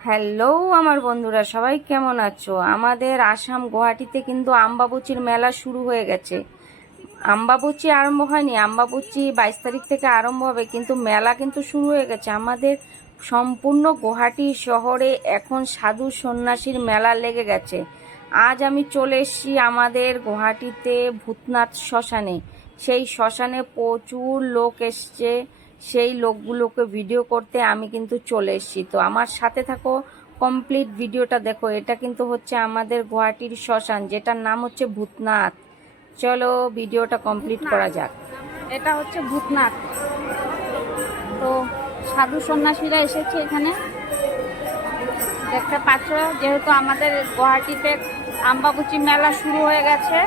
Hello আমার বন্ধুরা, সবাই কেমন আছো? আমাদের আসাম গুয়াহাটিতে কিন্তু আম্বাবুচির মেলা শুরু হয়ে গেছে। আম্বাবুচি আরম্ভ হয়নি আম্বাবুচি বাইশ তারিখ থেকে আরম্ভ হবে, কিন্তু মেলা কিন্তু শুরু হয়ে গেছে। আমাদের সম্পূর্ণ গুয়াহাটি শহরে এখন সাধু সন্ন্যাসীর মেলা লেগে গেছে। আজ আমি চলে এসেছি আমাদের গুয়াহাটিতে ভূতনাথ শ্মশানে। সেই শ্মশানে প্রচুর লোক এসছে। সেই লোকগুলোকে ভিডিও করতে আমি কিন্তু চলে এসেছি। তো আমার সাথে থাকো কমপ্লিট ভিডিওটা দেখো। এটা কিন্তু হচ্ছে আমাদের গুয়াহাটির শ্মশান যেটার নাম হচ্ছে ভূতনাথ। চলো ভিডিওটা কমপ্লিট করা যাক। এটা হচ্ছে ভূতনাথ। তো সাধু সন্ন্যাসীরা এসেছে এখানে। দেখতে পাচ্ছ যেহেতু আমাদের গুয়াহাটিতে আম্বাবুচি মেলা শুরু হয়ে গেছে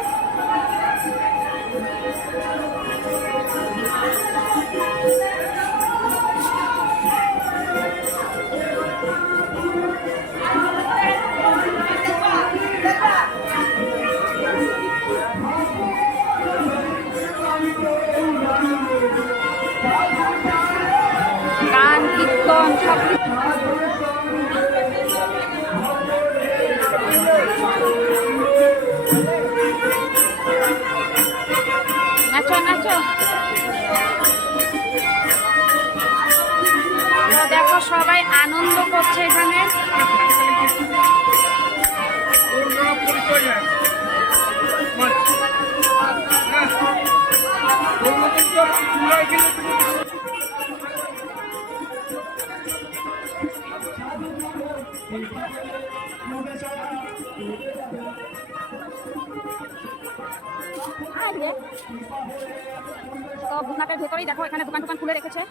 তো ভূতনাথের ভেতরেই দেখো, এখানে দোকান টোকান খুলে রেখেছে।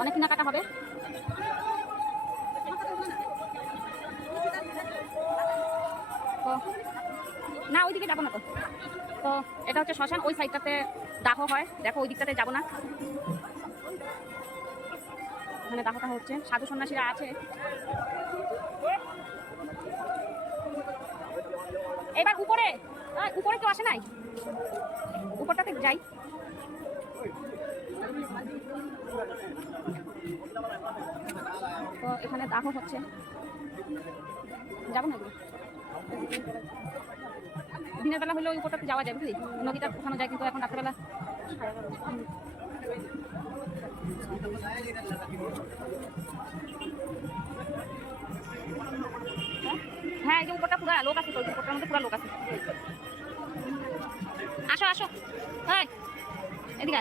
অনেক কেনাকাটা হবে। তো, না, ওইদিকে যাব না তো। তো, এটা হচ্ছে শ্মশান, ওই সাইডটাতে দাহ হয়। দেখো, ওই দিকটাতে যাব না। ওখানে দাহটা হচ্ছে। সাধু সন্ন্যাসীরা আছে। এবার উপরে উপরে কেউ আসে নাই? উপরটাতে যাই। তো এখানে দাহ হচ্ছে। যাব না? দিনের বেলা হলে ওই উপরটাতে যাওয়া যায় বুঝলি? নদীটা ওখানে যায় কিন্তু এখন রাত্রেবেলা। হ্যাঁ এই যে উপরটা পুরা লোক আছে তো উপরটার মধ্যে পুরা লোক আছে। আসো আসো। হ্যাঁ এদিকে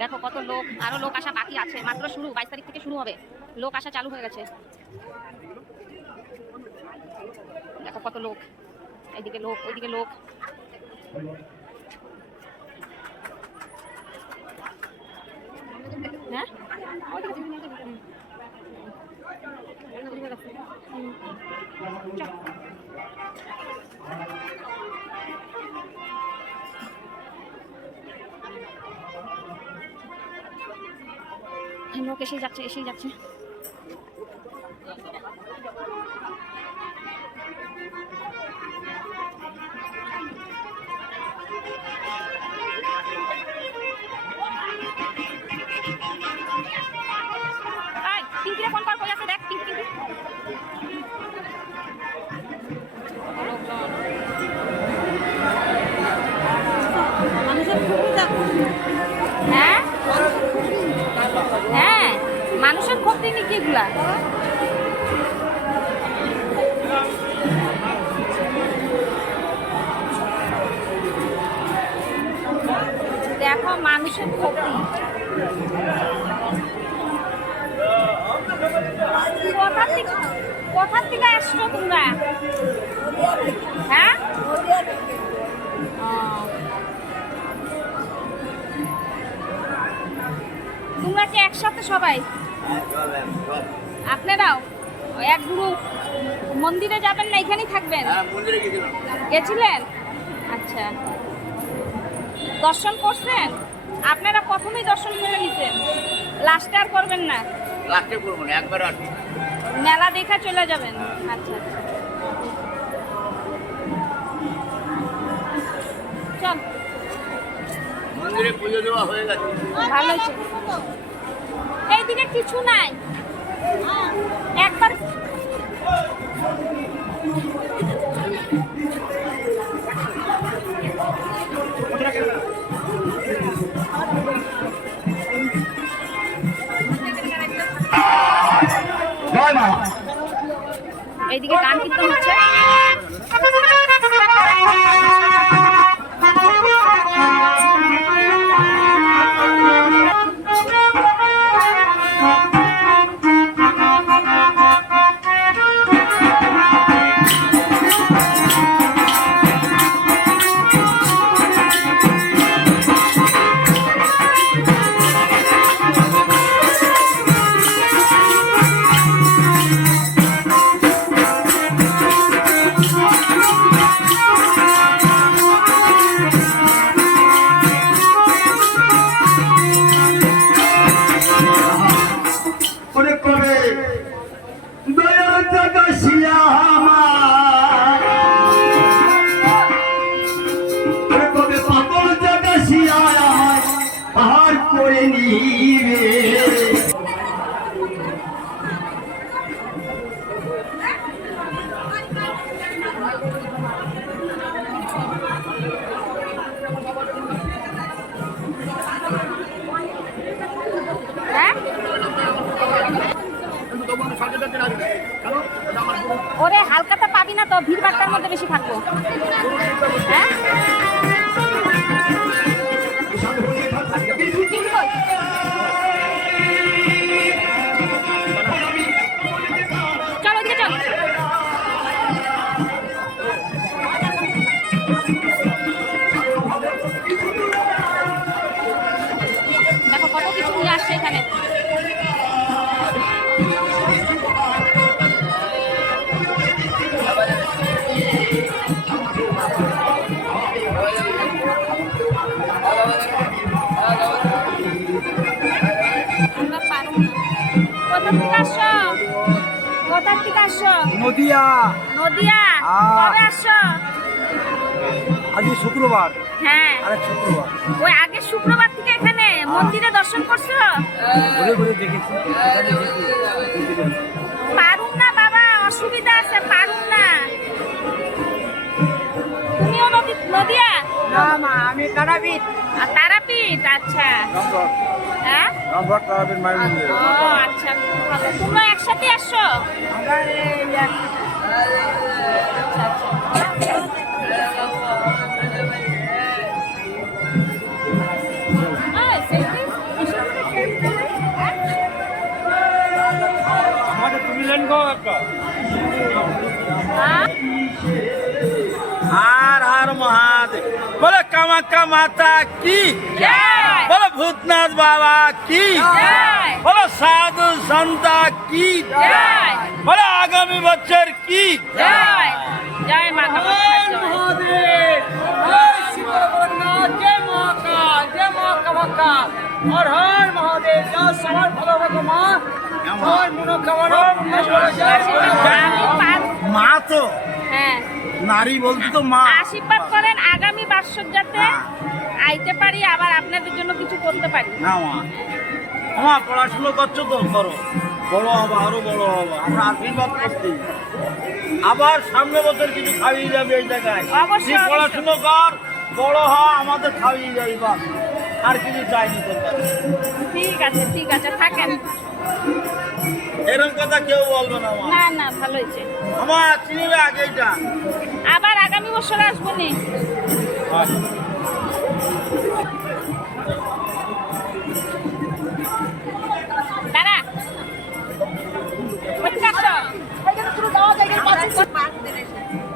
দেখো কত লোক, আরও লোক আসা বাকি আছে। মাত্র শুরু, বাইশ তারিখ থেকে শুরু হবে। লোক আসা চালু হয়ে গেছে। কত লোক? এইদিকে লোক ওইদিকে লোক। হ্যাঁ? লোক এসেই যাচ্ছে এসেই যাচ্ছে। হ্যাঁ? হ্যাঁ মানুষের ক্ষতি নাকি এগুলা? দেখো, মানুষের ক্ষতি কোথা থেকে কোথা থেকে আসছো তোমরা? একসাথে সবাই? আপনারাও? এক গ্রুপ মন্দিরে যাবেন না এখানেই থাকবেন? হ্যাঁ, গেছিলেন? আচ্ছা। দর্শন করছেন? আপনারা প্রথমেই দর্শন করে নিছেন? লাস্টে আর করবেন না? লাস্টে করব না একবার আর। মেলা দেখা চলে যাবেন? আচ্ছা, আচ্ছা। চল। মন্দিরে পুজো দেওয়া হয়ে গেছে। ভালো এইদিকে কিছু নাই। একবার এইদিকে গান কীর্তন ওরে হালকাতে পাবি না তো ভিড় ভাট্টার মধ্যে বেশি থাকব হ্যাঁ? নদিয়া। নদিয়া। কবে আসছো আজকে শুক্রবার। হ্যাঁ। শুক্রবার। ওই আগে শুক্রবার থেকে এখানে মন্দিরে দর্শন করছ? ঘুরে ঘুরে দেখেছি। পারুম না বাবা অসুবিধা আছে পারুম না। তুমিও নদী নদিয়া? না মা আমি তারাপীঠ। আর তারাপীঠ? আচ্ছা। হ্যাঁ রামঘর তারাপীঠ মায়ের মন্দির ও আচ্ছা খুব ভালো তোমরা একসাথে আসছো আমরা? হ্যাঁ? আমাদের তুমি লেন গো একটা হ্যাঁ? হার হার মহাদেব বলে কামাখ্যা মাতা কি জয়! ভূতনাথ বাবা কি! বলে সাধু সন্তা কি! বলে আগামী বছর কি? জয়। মা কামাখ্যা জয় হর হর মহাদেব সবার ভালো রাখো মা। সবার মনোকামনা মা তো। হ্যাঁ। নারী বলতে তো মা। আশীর্বাদ করেন আগামী বার্ষক যাতে আইতে পারি আবার আপনাদের জন্য কিছু করতে পারি। না মা। আমার পড়াশুনো করছ তো? করো। বড় হব আরও বড় হব। আমরা আশীর্বাদ করছি। আবার সামনে বছর কিছু খাইয়ে যাবে এই জায়গায়। অবশ্যই, পড়াশুনো কর বড় হ আমাদের খাইয়ে যাবি বাস। আর কিছু চাইনি তোর কাছে। ঠিক আছে ঠিক আছে থাকেন। এরকম কথা কেউ বলবে না না না ভালো হয়েছে। আমার চিনবে আগে এটা। আবার আগামী বছর আসব নি। দাঁড়া।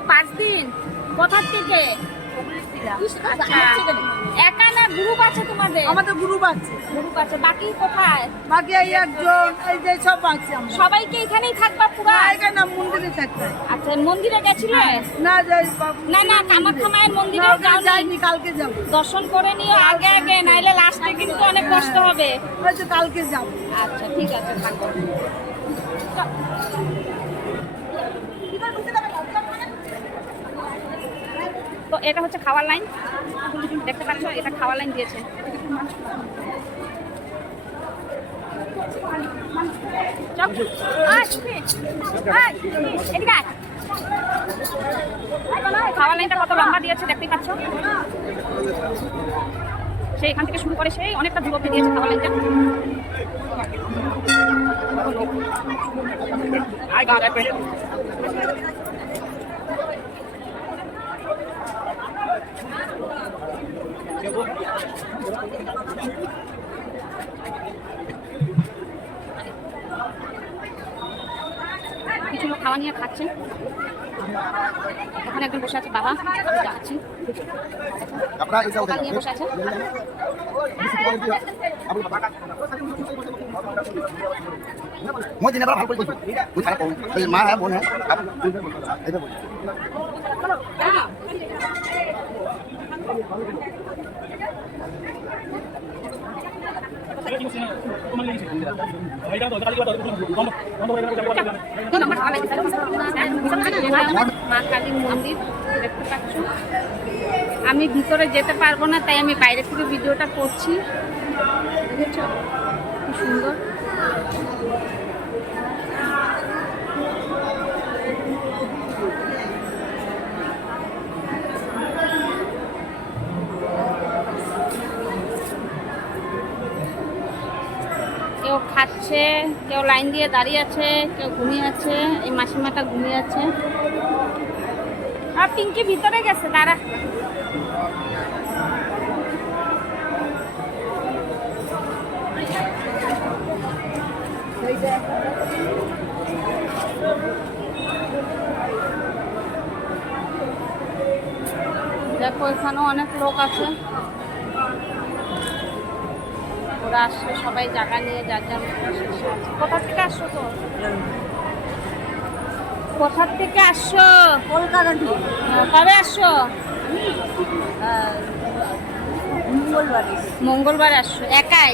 পাঁচ দিন। কোথার থেকে? আচ্ছা। গ্রুপ আছে তোমাদের? আমাদের গ্রুপ আছে। গ্রুপ আছে। বাকি কোথায়? বাকি এই একজন এই যে সব আছে আমরা। সবাইকে এখানেই থাকবা পুরা? এখানে না মন্দিরে হয়। আচ্ছা মন্দিরে গেছিলে? না যাই না না কামাখ্যা মায়ের মন্দিরে যাও যাইনি কালকে যাব। দর্শন করে নিও আগে আগে নাইলে লাস্টে কিন্তু অনেক কষ্ট হবে। হয়তো কালকে যাব। আচ্ছা ঠিক আছে থাকো। তো এটা হচ্ছে খাওয়ার লাইন। দেখতে পাচ্ছ এটা খাওয়া লাইন দিয়েছে। আয়। আয়, আয়। খাওয়ার লাইনটা কত লম্বা দিয়েছে দেখতেই পাচ্ছ সে এখান থেকে শুরু করে সেই অনেকটা দূর অব্দি দিয়েছে খাওয়ার লাইনটা কিছু লোক খাওয়া নিয়ে খাচ্ছে। ওখানে একজন বসে আছে বাবা। যাচ্ছি নিয়ে বসে আছে। মই ভালো কৰি কৈছো। তুমি খানা কওঁ মা হে বোন হে। এইটা মা মন্দির দেখতে পাচ্ছ আমি ভিতরে যেতে পারব না, তাই আমি বাইরে থেকে ভিডিওটা করছি। কি সুন্দর। খাচ্ছে কেউ লাইন দিয়ে দাঁড়িয়ে আছে, কেউ ঘুমিয়ে আছে, এই মাসিমাটা ঘুমিয়ে আছে। আর পিঙ্কি ভিতরে গেছে, দাঁড়া। দেখো, এখানেও অনেক লোক আছে। ওরা আসছে সবাই জায়গা নিয়ে যার যার কোথা থেকে আসছো তো? কোথা থেকে আসছো? কলকাতা থেকে। কবে আসছো? মঙ্গলবারে। মঙ্গলবার আসছো। একাই?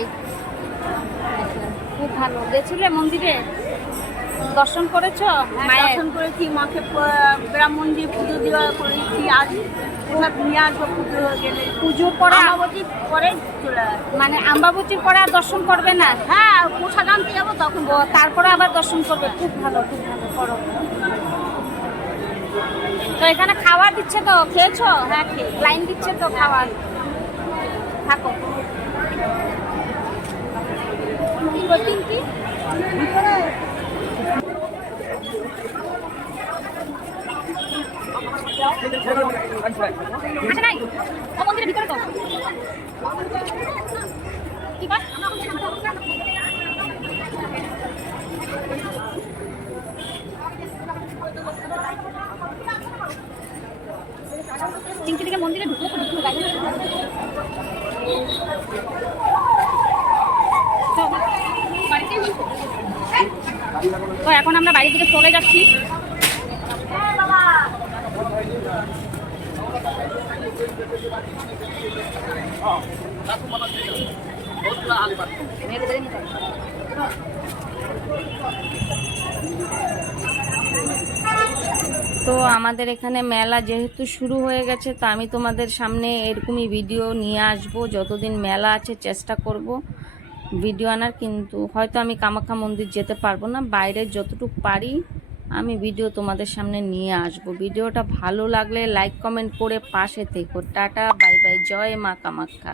খুব ভালো। গেছিলে মন্দিরে? দর্শন করেছ? হ্যাঁ, দর্শন করেছি। মাকে ব্রাহ্মণ দিয়ে পুজো দেওয়া করেছি আজ। প্রসাদ নিয়ে আসব পুজো গেলে। পরে পরে চলে আসব মানে আম্বাবতীর পরে আর দর্শন করবে না? হ্যাঁ প্রসাদ আনতে যাব তখন। ও তারপরে আবার দর্শন করবে। খুব ভালো খুব ভালো করো। তো এখানে খাবার দিচ্ছে তো? খেয়েছো? হ্যাঁ খেয়ে লাইন দিচ্ছে তো খাবার থাকো। কোচিং চিংকি থেকে মন্দিরে ঢুকলো তো ঢুকলো গাড়ি এখন আমরা বাড়ির দিকে চলে যাচ্ছি। তো আমাদের এখানে মেলা যেহেতু শুরু হয়ে গেছে, তো আমি তোমাদের সামনে এরকমই ভিডিও নিয়ে আসব। যতদিন মেলা আছে, চেষ্টা করব ভিডিও আনার, কিন্তু হয়তো আমি কামাখ্যা মন্দির যেতে পারব না। বাইরে যতটুকু পারি আমি ভিডিও তোমাদের সামনে নিয়ে আসব। ভিডিওটা ভালো লাগলে লাইক কমেন্ট করে পাশে থেকো। টাটা বাই বাই জয় মা কামাখ্যা